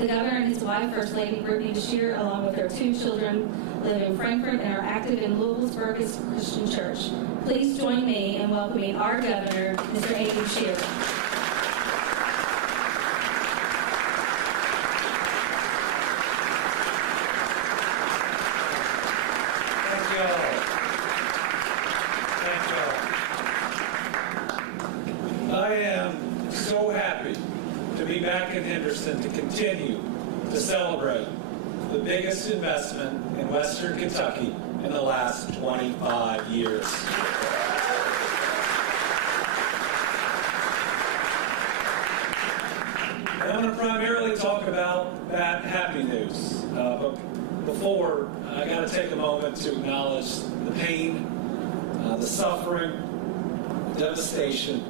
The governor and his wife, First Lady Brittany Beshear, along with their 2 children, live in Frankfort and are active in Louisville's Burgess Christian Church. Please join me in welcoming our governor, Mr. A.D. Beshear. I am so happy to be back in Henderson to continue to celebrate the biggest investment in Western Kentucky in the last 25 years. I want to primarily talk about that happy news, but before, I got to take a moment to acknowledge the pain, the suffering, the devastation,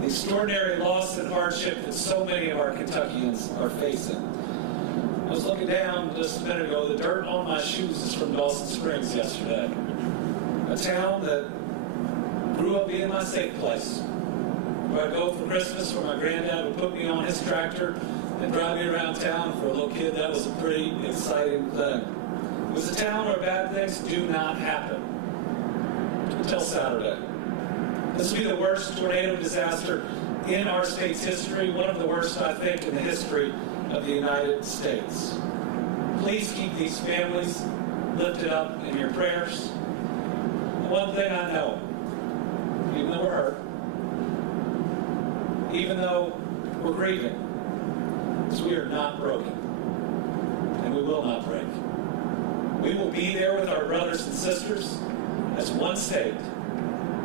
the extraordinary loss and hardship that so many of our Kentuckians are facing. I was looking down just a minute ago. The dirt on my shoes is from Dawson Springs yesterday, a town that grew up being my safe place, where I'd go for Christmas, where my granddad would put me on his tractor and drive me around town. For a little kid, that was a pretty exciting thing. It was a town where bad things do not happen until Saturday. This will be the worst tornado disaster in our state's history, one of the worst, I think, in the history of the United States. Please keep these families lifted up in your prayers. One thing I know, even though we're hurt, even though we're grieving, is we are not broken, and we will not break. We will be there with our brothers and sisters as one state,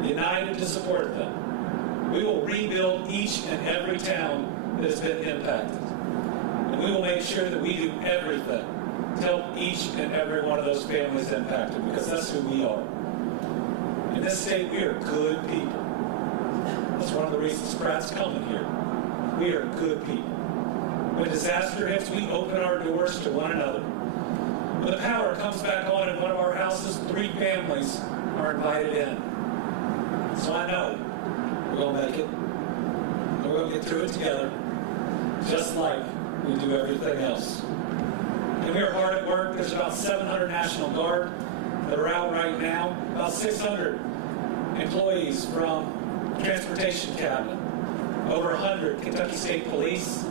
united to support them. We will rebuild each and every town that has been impacted. And we will make sure that we do everything to help each and every one of those families impacted, because that's who we are. In this state, we are good people. That's one of the reasons Pratt's coming here. We are good people. When disaster hits, we open our doors to one another. When the power comes back on in one of our houses, 3 families are invited in. So I know we're going to make it. And we're going to get through it together, just like we do everything else. And we are hard at work. There's about 700 National Guard that are out right now, about 600 employees from Transportation Cabinet, over 100 Kentucky State Police.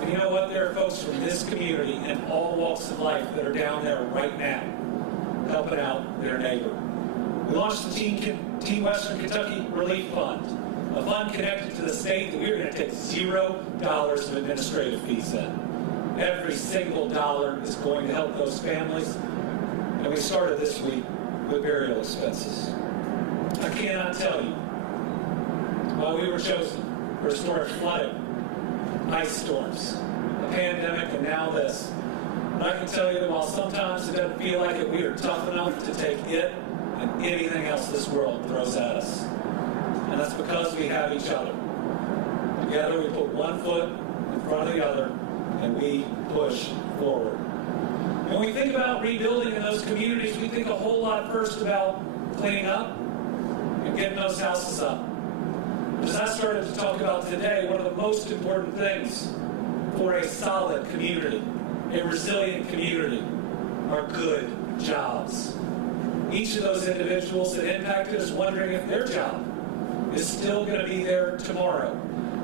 And you know what? There are folks from this community and all walks of life that are down there right now, helping out their neighbor. We launched the Team Western Kentucky Relief Fund, a fund connected to the state that we are going to take $0 of administrative fees in. Every single dollar is going to help those families. And we started this week with burial expenses. I cannot tell you why we were chosen for historic flooding, ice storms, a pandemic, and now this. But I can tell you that while sometimes it doesn't feel like it, we are tough enough to take it and anything else this world throws at us. And that's because we have each other. Together we put one foot in front of the other and we push forward. And when we think about rebuilding in those communities, we think a whole lot first about cleaning up and getting those houses up. As I started to talk about today, one of the most important things for a solid community, a resilient community, are good jobs. Each of those individuals that impacted is wondering if their job is still going to be there tomorrow.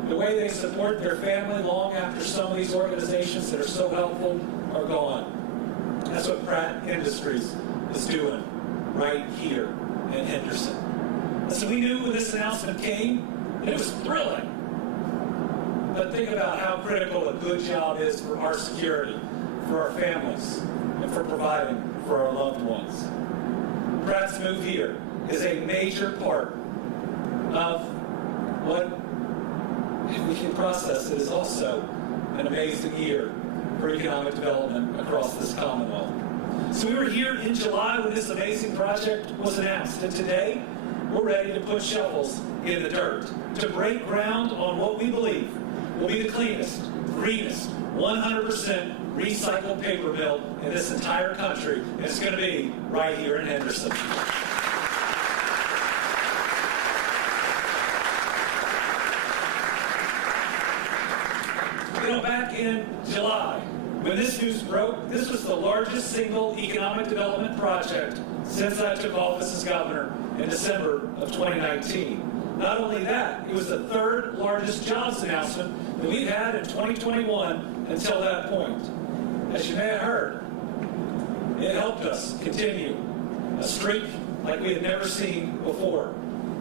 The way they support their family long after some of these organizations that are so helpful are gone. That's what Pratt Industries is doing right here in Henderson. And so we knew when this announcement came, and it was thrilling. But think about how critical a good job is for our security, for our families, and for providing for our loved ones. Pratt's move here is a major part of what, if we can process it, is also an amazing year for economic development across this Commonwealth. So we were here in July when this amazing project was announced, and today we're ready to put shovels in the dirt to break ground on what we believe will be the cleanest, greenest, 100% recycled paper mill in this entire country, and it's going to be right here in Henderson. You know, back in July, When this news broke, this was the largest single economic development project since I took office as governor in December of 2019. Not only that, it was the third largest jobs announcement that we've had in 2021 until that point. As you may have heard, it helped us continue a streak like we had never seen before.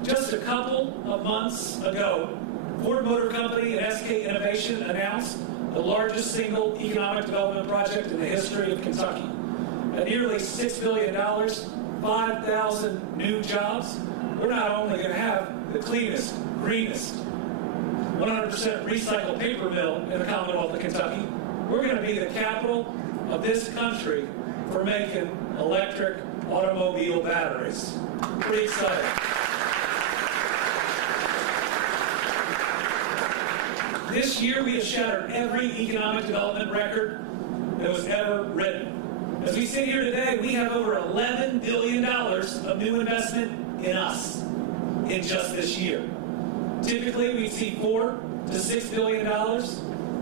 Just a couple of months ago, Ford Motor Company and SK Innovation announced the largest single economic development project in the history of Kentucky. At nearly $6 billion, 5,000 new jobs, we're not only going to have the cleanest, greenest, 100% recycled paper mill in the Commonwealth of Kentucky, we're going to be the capital of this country for making electric automobile batteries. Pretty exciting. This year, we have shattered every economic development record that was ever written. As we sit here today, we have over $11 billion of new investment in us in just this year. Typically, we see $4 to $6 billion,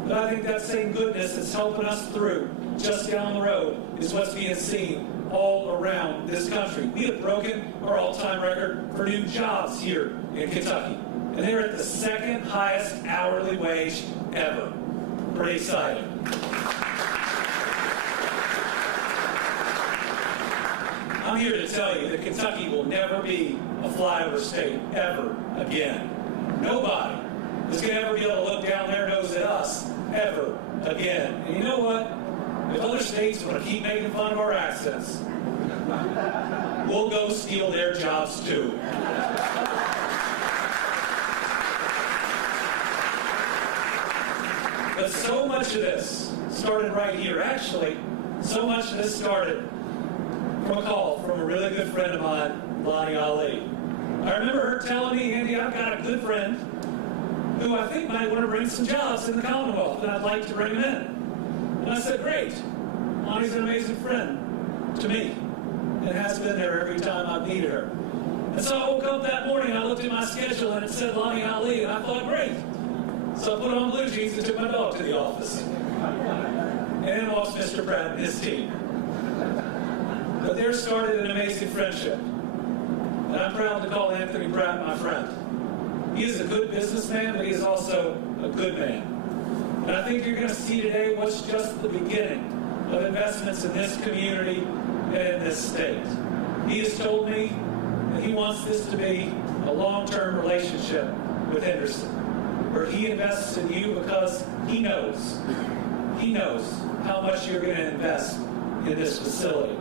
but I think that same goodness that's helping us through just down the road is what's being seen all around this country. We have broken our all-time record for new jobs here in Kentucky. And they're at the second highest hourly wage ever. Pretty exciting. I'm here to tell you that Kentucky will never be a flyover state ever again. Nobody is going to ever be able to look down their nose at us ever again. And you know what? If other states want to keep making fun of our accents, we'll go steal their jobs too. But so much of this started right here. Actually, so much of this started from a call from a really good friend of mine, Lonnie Ali. I remember her telling me, Andy, I've got a good friend who I think might want to bring some jobs in the Commonwealth, and I'd like to bring him in. And I said, great. Lonnie's an amazing friend to me, and has been there every time I've needed her. And so I woke up that morning, I looked at my schedule, and it said Lonnie Ali, and I thought, great. So I put on blue jeans and took my dog to the office. And in walks Mr. Pratt and his team. But there started an amazing friendship. And I'm proud to call Anthony Pratt my friend. He is a good businessman, but he is also a good man. And I think you're going to see today what's just the beginning of investments in this community and in this state. He has told me that he wants this to be a long-term relationship with Henderson, where he invests in you because he knows how much you're going to invest in this facility.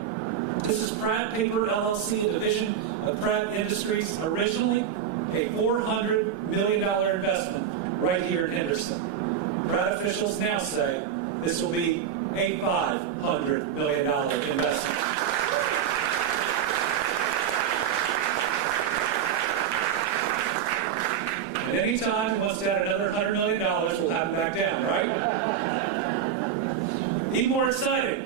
This is Pratt Paper LLC, a division of Pratt Industries, originally a $400 million investment right here in Henderson. Pratt officials now say this will be a $500 million investment. And anytime he wants to add another $100 million, we'll have him back down, right? Even more exciting,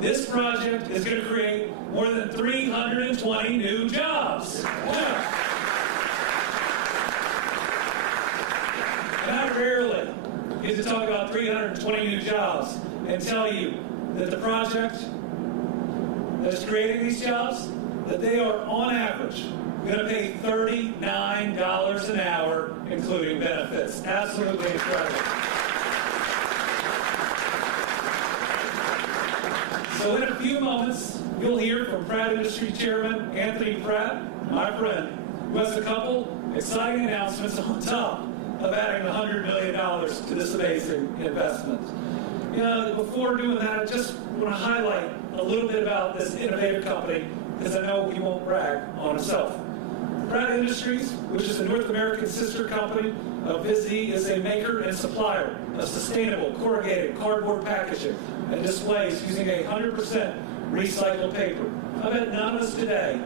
this project is going to create more than 320 new jobs. Yeah. And I rarely get to talk about 320 new jobs and tell you that the project that is creating these jobs, that they are on average going to pay $39 an hour, including benefits. Absolutely incredible. So in a few moments, you'll hear from Pratt Industry Chairman Anthony Pratt, my friend, who has a couple exciting announcements on top of adding $100 million to this amazing investment. You know, before doing that, I just want to highlight a little bit about this innovative company, because I know he won't brag on himself. Pratt Industries, which is a North American sister company of Vizzy, is a maker and supplier of sustainable corrugated cardboard packaging and displays using 100% recycled paper. I bet none of us today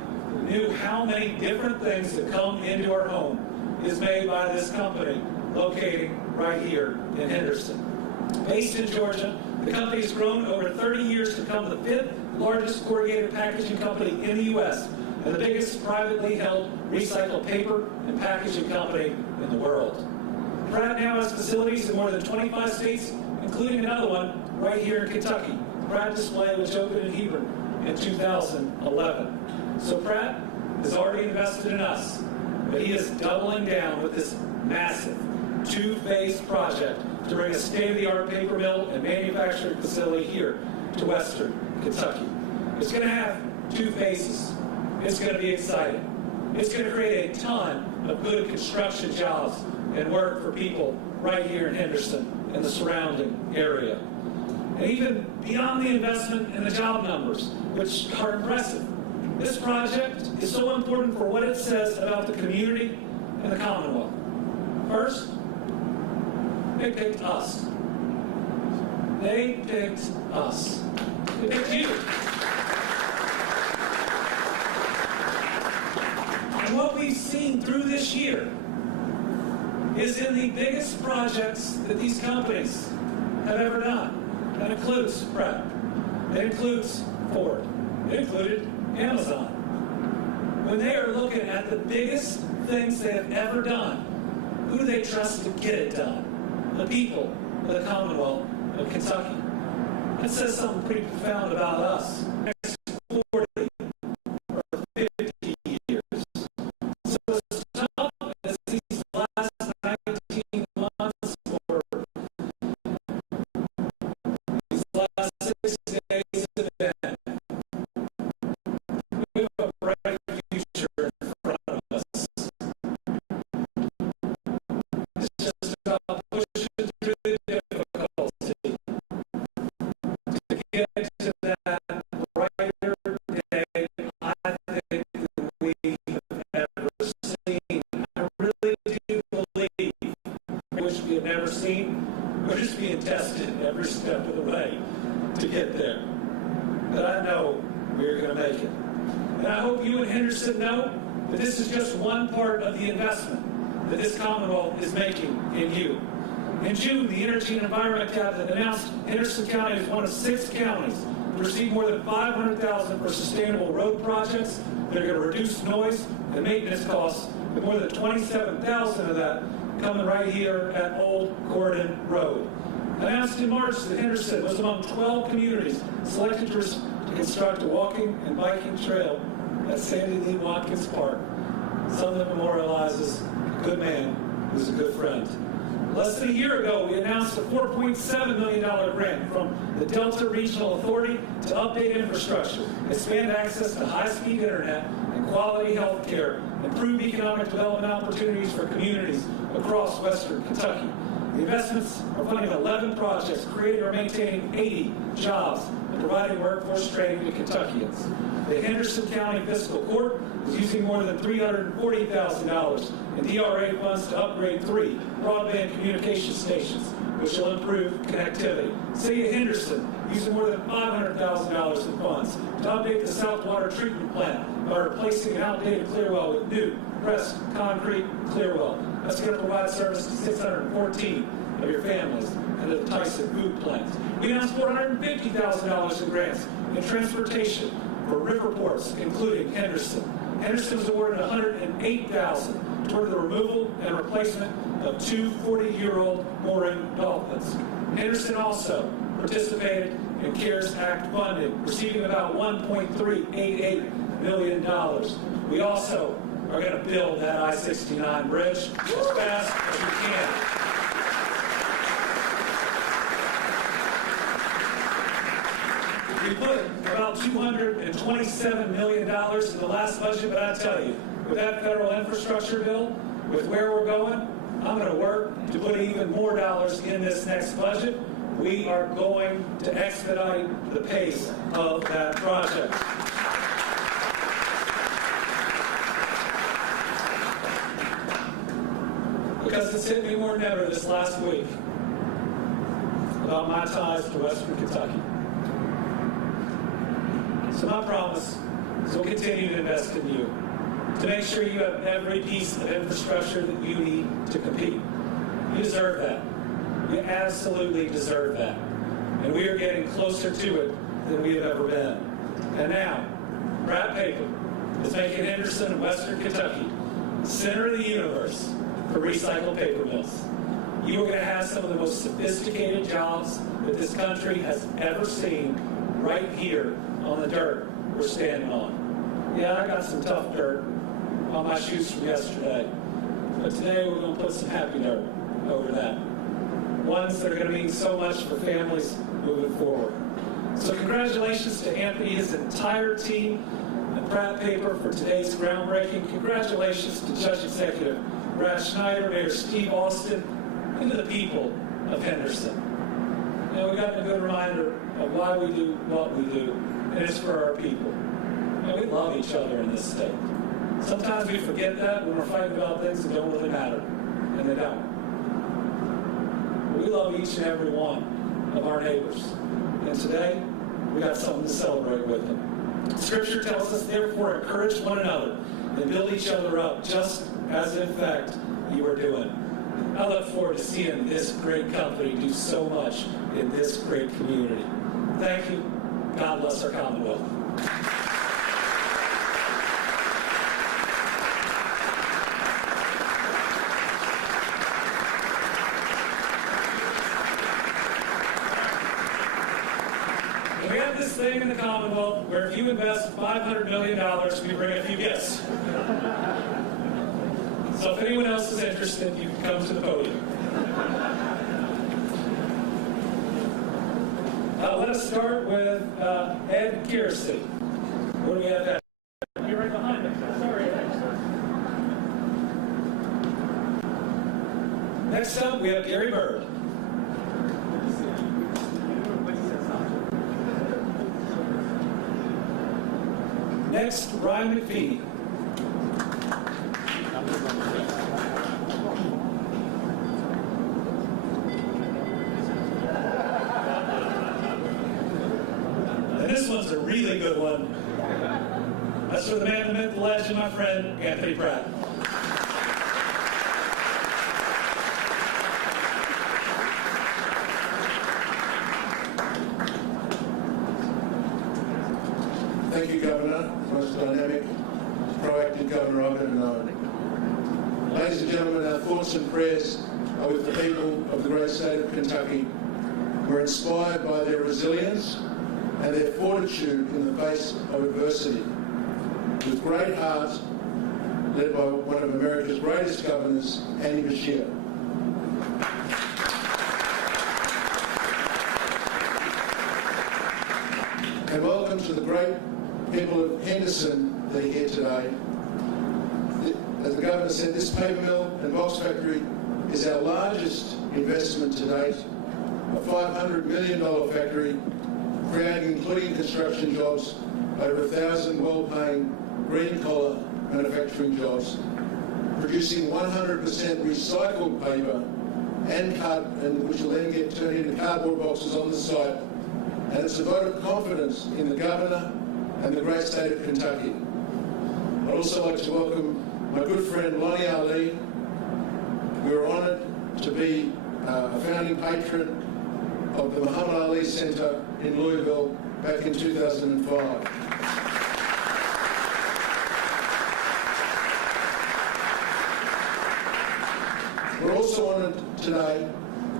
knew how many different things that come into our home is made by this company locating right here in Henderson. Based in Georgia, the company has grown over 30 years to become the 5th largest corrugated packaging company in the U.S. and the biggest privately held recycled paper and packaging company in the world. Pratt now has facilities in more than 25 states, including another one right here in Kentucky, Pratt Display, which opened in Hebron in 2011. So Pratt has already invested in us, but he is doubling down with this massive two-phase project to bring a state-of-the-art paper mill and manufacturing facility here to Western Kentucky. It's going to have two phases. It's going to be exciting. It's going to create a ton of good construction jobs and work for people right here in Henderson and the surrounding area. And even beyond the investment and the job numbers, which are impressive, this project is so important for what it says about the community and the Commonwealth. First, they picked us. They picked us. They picked you. And what we've seen through this year is in the biggest projects that these companies have ever done. That includes Pratt. That includes Ford. It included Amazon. When they are looking at the biggest things they have ever done, who do they trust to get it done? The people of the Commonwealth of Kentucky. That says something pretty profound about us. Next 40 or 50 years. So as tough as these last 19 months or these last 6 days have been, we have a bright future in front of us. It's just about pushing through the difficulty to get to that brighter day I think that we have ever seen. I really do believe, which we have never seen, we're just being tested every step of the way to get there. But I know we're going to make it. And I hope you in Henderson know that this is just one part of the investment that this Commonwealth is making in you. In June, the Energy and Environment Cabinet announced Henderson County is one of 6 counties to receive more than $500,000 for sustainable road projects that are going to reduce noise and maintenance costs, with more than $27,000 of that coming right here at Old Cordon Road. Announced in March that Henderson was among 12 communities selected to construct a walking and biking trail at Sandy Lee Watkins Park, something that memorializes a good man who's a good friend. Less than a year ago, we announced a $4.7 million grant from the Delta Regional Authority to update infrastructure, expand access to high-speed internet and quality health care, improve economic development opportunities for communities across Western Kentucky. The investments are funding 11 projects, creating or maintaining 80 jobs, and providing workforce training to Kentuckians. The Henderson County Fiscal Court is using more than $340,000 in DRA funds to upgrade 3 broadband communication stations, which will improve connectivity. City of Henderson using more than $500,000 in funds to update the South Water Treatment Plant by replacing an outdated clear well with new pressed concrete clear well. That's going to provide service to 614 of your families and to the Tyson food plants. We announced $450,000 in grants in transportation for river ports, including Henderson. Henderson was awarded $108,000 toward the removal and replacement of 2 40-year-old mooring dolphins. Henderson also participated in CARES Act funding, receiving about $1.388 million. We also are going to build that I-69 bridge as fast as we can. We put about $227 million in the last budget, but I tell you, with that federal infrastructure bill, with where we're going, I'm going to work to put even more dollars in this next budget. We are going to expedite the pace of that project. Because it's hit me more than ever this last week about my ties to Western Kentucky. So my promise is we'll continue to invest in you, to make sure you have every piece of infrastructure that you need to compete. You deserve that. You absolutely deserve that. And we are getting closer to it than we have ever been. And now, Pratt Paper is making Henderson and Western Kentucky the center of the universe for recycled paper mills. You are going to have some of the most sophisticated jobs that this country has ever seen right here on the dirt we're standing on. Yeah, I got some tough dirt on my shoes from yesterday, but today we're going to put some happy dirt over that. Ones that are going to mean so much for families moving forward. So congratulations to Anthony, his entire team at Pratt Paper for today's groundbreaking. Congratulations to Judge Executive Brad Schneider, Mayor Steve Austin, and to the people of Henderson. You know, we got a good reminder of why we do what we do, and it's for our people. You know, we love each other in this state. Sometimes we forget that when we're fighting about things that don't really matter, and they don't. We love each and every one of our neighbors, and today we got something to celebrate with them. Scripture tells us, therefore, encourage one another and build each other up, just as in fact you are doing. I look forward to seeing this great company do so much in this great community. Thank you. God bless our Commonwealth. We have this thing in the Commonwealth where if you invest $500 million, we bring a few gifts. So if anyone else is interested, you can come to the podium. Let us start with Ed Kiersey. What do we have, Ed? You're right behind me. Sorry, Ed. Next up, we have Gary Bird. Next, Ryan McPhee. And this one's a really good one. That's for the man, the myth, the legend, my friend, Anthony Pratt. Thank you, Governor. Most dynamic, proactive Governor I've ever known. Ladies and gentlemen, our thoughts and prayers are with the people of the great state of Kentucky. We're inspired by their resilience and their fortitude in the face of adversity. With great heart, led by one of America's greatest governors, Andy Beshear. And welcome to the great people of Henderson that are here today. As the Governor said, this paper mill and box factory is our largest investment to date, a $500 million factory, creating, including construction jobs, over 1,000 well-paying green-collar manufacturing jobs, producing 100% recycled paper and which will then get turned into cardboard boxes on the site. And it's a vote of confidence in the Governor and the great state of Kentucky. I'd also like to welcome my good friend Lonnie Ali. We were honoured to be a founding patron of the Muhammad Ali Centre in Louisville back in 2005. We're also honoured today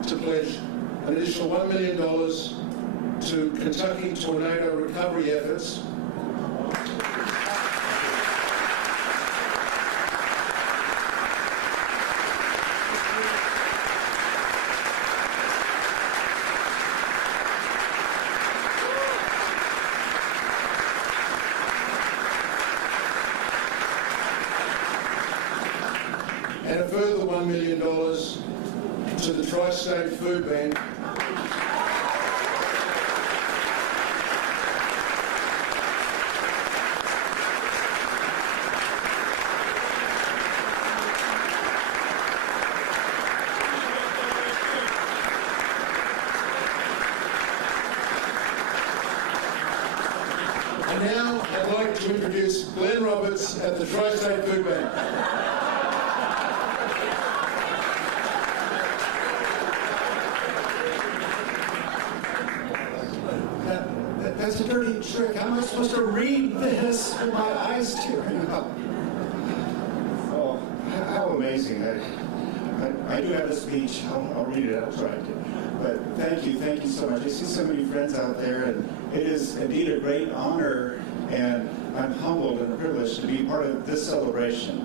to pledge an additional $1 million to Kentucky tornado recovery efforts. And a further $1 million to the Tri-State Food Bank. And now I'd like to introduce Glenn Roberts at the Tri-State Food Bank. That's a dirty trick. How am I supposed to read this with my eyes tearing up? Oh, how amazing. I do have a speech. I'll read it. I'll try to. But thank you so much. I see so many friends out there, and it is indeed a great honor, and I'm humbled and privileged to be part of this celebration.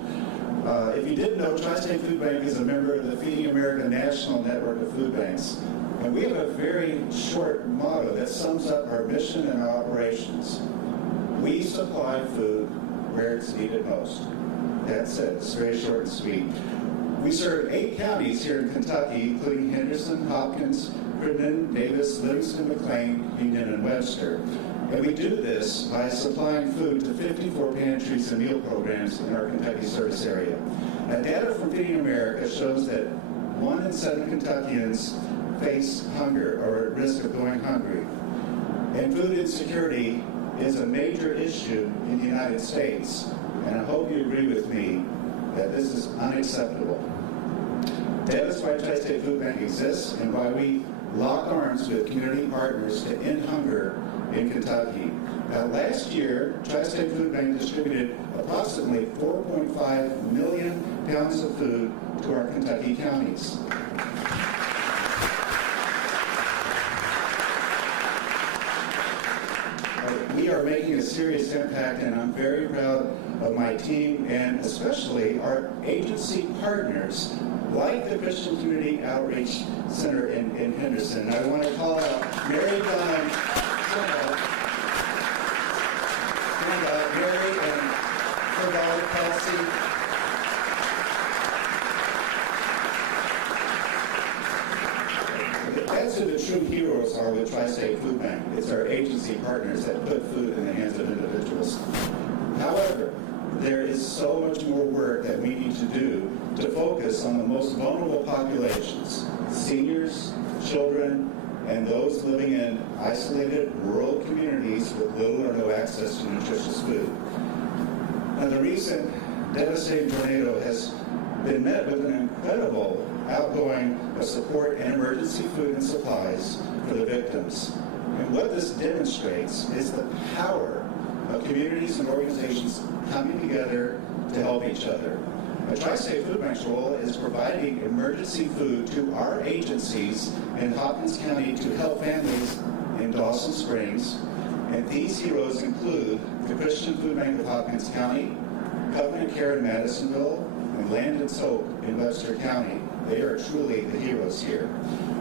If you didn't know, Tri-State Food Bank is a member of the Feeding America National Network of Food Banks. And we have a very short motto that sums up our mission and our operations. We supply food where it's needed most. That's it. It's very short and sweet. We serve 8 counties here in Kentucky, including Henderson, Hopkins, Crittenden, Davis, Livingston, McLean, Union, and Webster. And we do this by supplying food to 54 pantries and meal programs in our Kentucky service area. Now, data from Feeding America shows that 1 in 7 Kentuckians face hunger or are at risk of going hungry. And food insecurity is a major issue in the United States. And I hope you agree with me that this is unacceptable. That is why Tri-State Food Bank exists and why we lock arms with community partners to end hunger in Kentucky. Now, last year, Tri-State Food Bank distributed approximately 4.5 million pounds of food to our Kentucky counties. We are making a serious impact, and I'm very proud of my team and especially our agency partners like the Christian Community Outreach Center in Henderson. I want to call out Mary Dunn, Mary and her daughter Kelsey. That's who the true heroes are with Tri-State Food Bank. It's our agency partners that put food in the hands of individuals. However, there is so much more work that we need to do to focus on the most vulnerable populations, seniors, children, and those living in isolated rural communities with little or no access to nutritious food. Now, the recent devastating tornado has been met with an incredible outgoing of support and emergency food and supplies for the victims. And what this demonstrates is the power of communities and organizations coming together to help each other. A Tri-State Food Bank's role is providing emergency food to our agencies in Hopkins County to help families in Dawson Springs. And these heroes include the Christian Food Bank of Hopkins County, Covenant Care in Madisonville, and Landon's Hope in Webster County. They are truly the heroes here.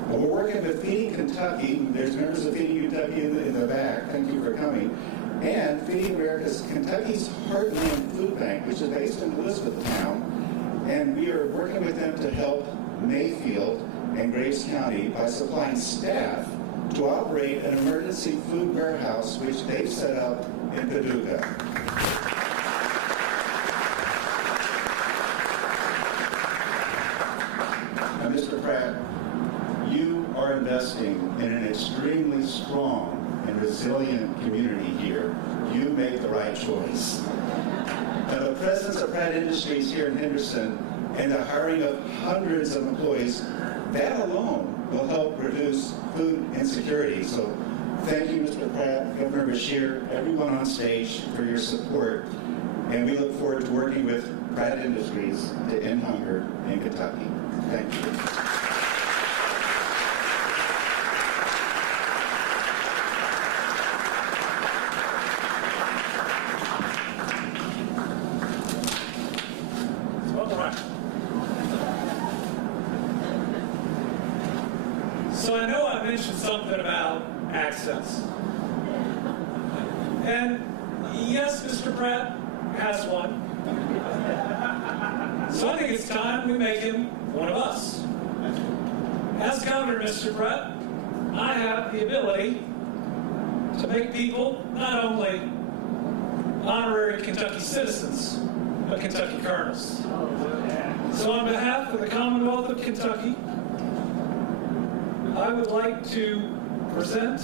But we're working with Feeding Kentucky. There's members of Feeding Kentucky in the back. Thank you for coming. And Feeding America's Kentucky's Heartland Food Bank, which is based in Elizabethtown. And we are working with them to help Mayfield and Graves County by supplying staff to operate an emergency food warehouse, which they've set up in Paducah. Now, Mr. Pratt, you are investing in an extremely strong and resilient community here. You make the right choice. Now, the presence of Pratt Industries here in Henderson and the hiring of hundreds of employees, that alone will help reduce food insecurity. So thank you, Mr. Pratt, Governor Beshear, everyone on stage for your support. And we look forward to working with Pratt Industries to end hunger in Kentucky. Thank you. So I know I mentioned something about accents. And yes, Mr. Pratt has one. So I think it's time we make him one of us. As governor, Mr. Pratt, I have the ability to make people not only honorary Kentucky citizens, but Kentucky colonels. So on behalf of the Commonwealth of Kentucky, I would like to present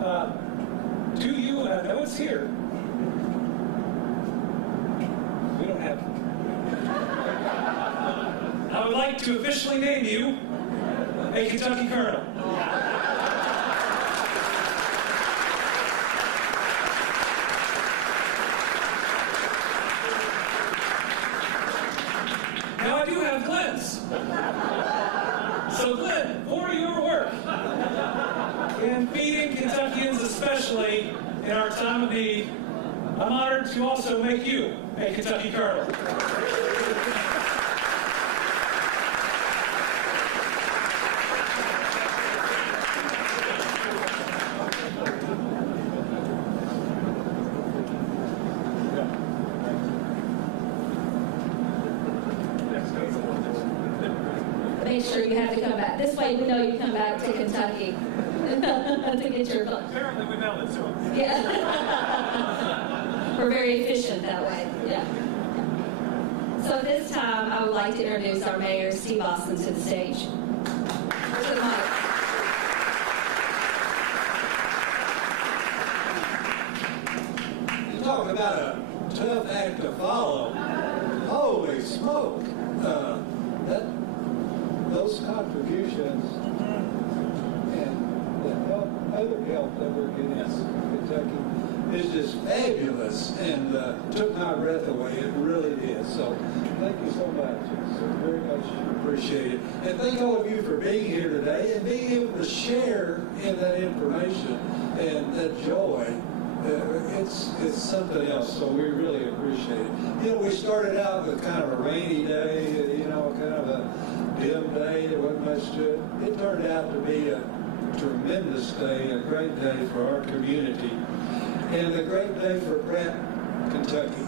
to you, and I know it's here. We don't have it. I would like to officially name you a Kentucky colonel. Now I do have Glenn's. especially in our time of need, I'm honored to also make you a Kentucky Colonel. Make sure you have to come back. This way we know you come back to Kentucky to get your vote. Apparently we mailed it to him. Yeah. We're very efficient that way. Yeah. So at this time, I would like to introduce our mayor, Steve Austin, to the stage. To the mic. You talk about a tough act to follow. Holy smoke! Those contributions and the other help that we're getting in Kentucky is just fabulous and took my breath away. It really is. So thank you so much. It's very much appreciated. And thank all of you for being here today and being able to share in that information and that joy. It's something else, so we really appreciate it. You know, we started out with kind of a rainy day, kind of a dim day. There wasn't much to it. It turned out to be a tremendous day, a great day for our community, and a great day for Pratt, Kentucky.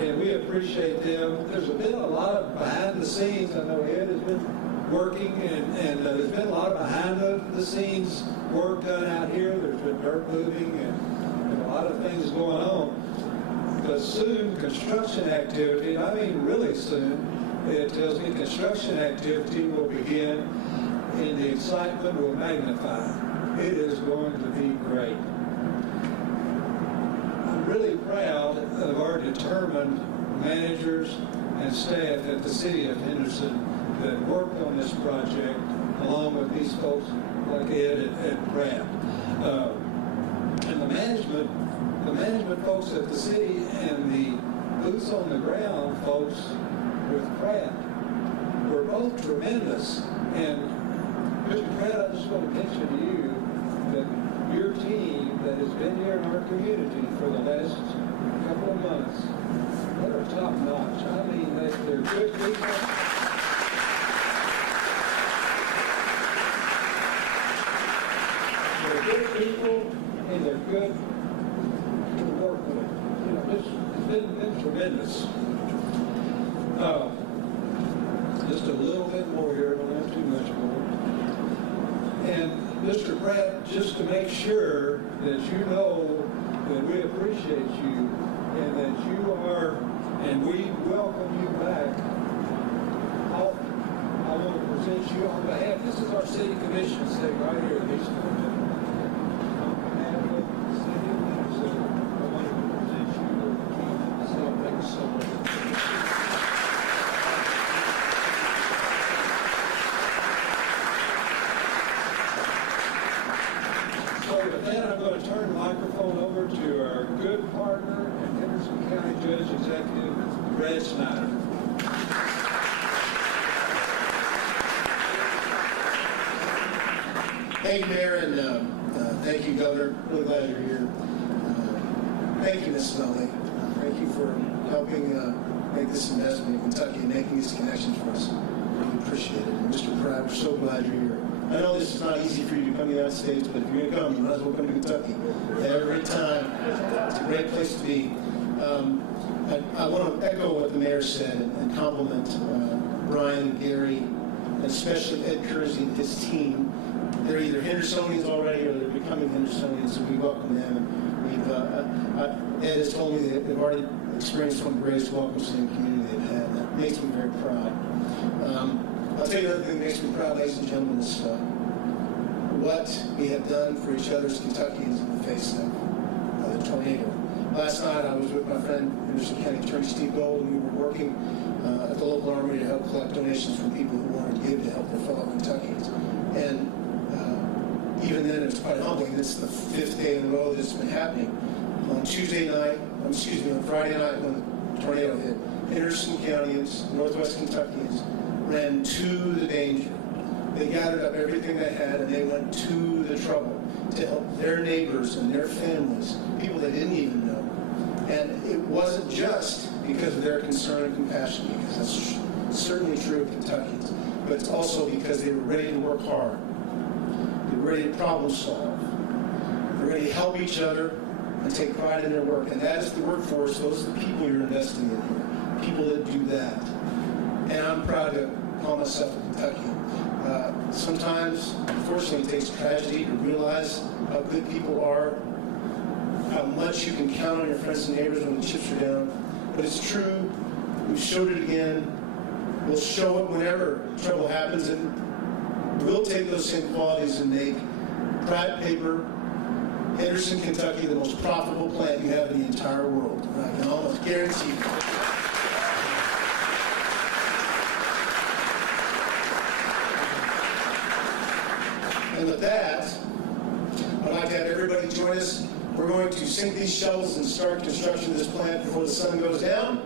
And we appreciate them. There's been a lot of behind the scenes. I know Ed has been working, and there's been a lot of behind the scenes work done out here. There's been dirt moving and a lot of things going on. But soon, construction activity, I mean really soon, it tells me construction activity will begin and the excitement will magnify. It is going to be great. I'm really proud of our determined managers and staff at the City of Henderson that worked on this project along with these folks like Ed and Pratt. And the management folks at the city and the boots on the ground folks with Pratt were both tremendous. And Mr. Pratt, I just want to mention to you that your team that has been here in our community for the last couple of months, they are top notch. I mean, they're good people. They're good people and they're good to work with. You know, it's been tremendous. Just a little bit more here, don't have too much more. And Mr. Pratt, just to make sure that you know that we appreciate you and that you are, and we welcome you back, I want to present you on behalf, this is our city commission sitting right here. These on behalf of the city of Minnesota, I want to present you with something so much. So with that, I'm going to turn the microphone over to our good partner and Henderson County Judge Executive, Brad Snyder. Thank you, Mayor, and thank you, Governor. Really glad you're here. Thank you, Ms. Snelly. Thank you for helping make this investment in Kentucky and making these connections for us. Really appreciate it. And Mr. Pratt, we're so glad you're here. I know this is not easy for you to come to the United States, but if you're going to come, you might as well come to Kentucky every time. It's a great place to be. I want to echo what the mayor said and compliment Brian, Gary, and especially Ed Kersey and his team. They're either Hendersonians already or they're becoming Hendersonians, and we welcome them. And Ed has told me that they've already experienced one of the greatest welcomes in the community they've had. That makes me very proud. I'll tell you another thing that makes me proud, ladies and gentlemen, is what we have done for each other as Kentuckians in the face of the tornado. Last night I was with my friend, Henderson County Attorney Steve Gold, and we were working at the local armory to help collect donations from people who wanted to give to help their fellow Kentuckians. And even then, it's quite humbling. This is the 5th day in a row that it's been happening. On Friday night when the tornado hit, Henderson Countyans, Northwest Kentuckians ran to the danger. They gathered up everything they had and they went to the trouble. to help their neighbors and their families, people they didn't even know. And it wasn't just because of their concern and compassion, because that's certainly true of Kentuckians, but it's also because they were ready to work hard. They were ready to problem solve. They were ready to help each other and take pride in their work. And that is the workforce. Those are the people you're investing in here, people that do that. And I'm proud to call myself a Kentuckian. Sometimes, unfortunately, it takes tragedy to realize how good people are, how much you can count on your friends and neighbors when the chips are down. But it's true. We showed it again. We'll show it whenever trouble happens, and we'll take those same qualities and make Pratt Paper, Henderson, Kentucky, the most profitable plant you have in the entire world. And I can almost guarantee you. And with that, I'd like to have everybody join us. We're going to sink these shovels and start construction of this plant before the sun goes down.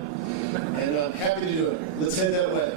And I'm happy to do it. Let's head that way.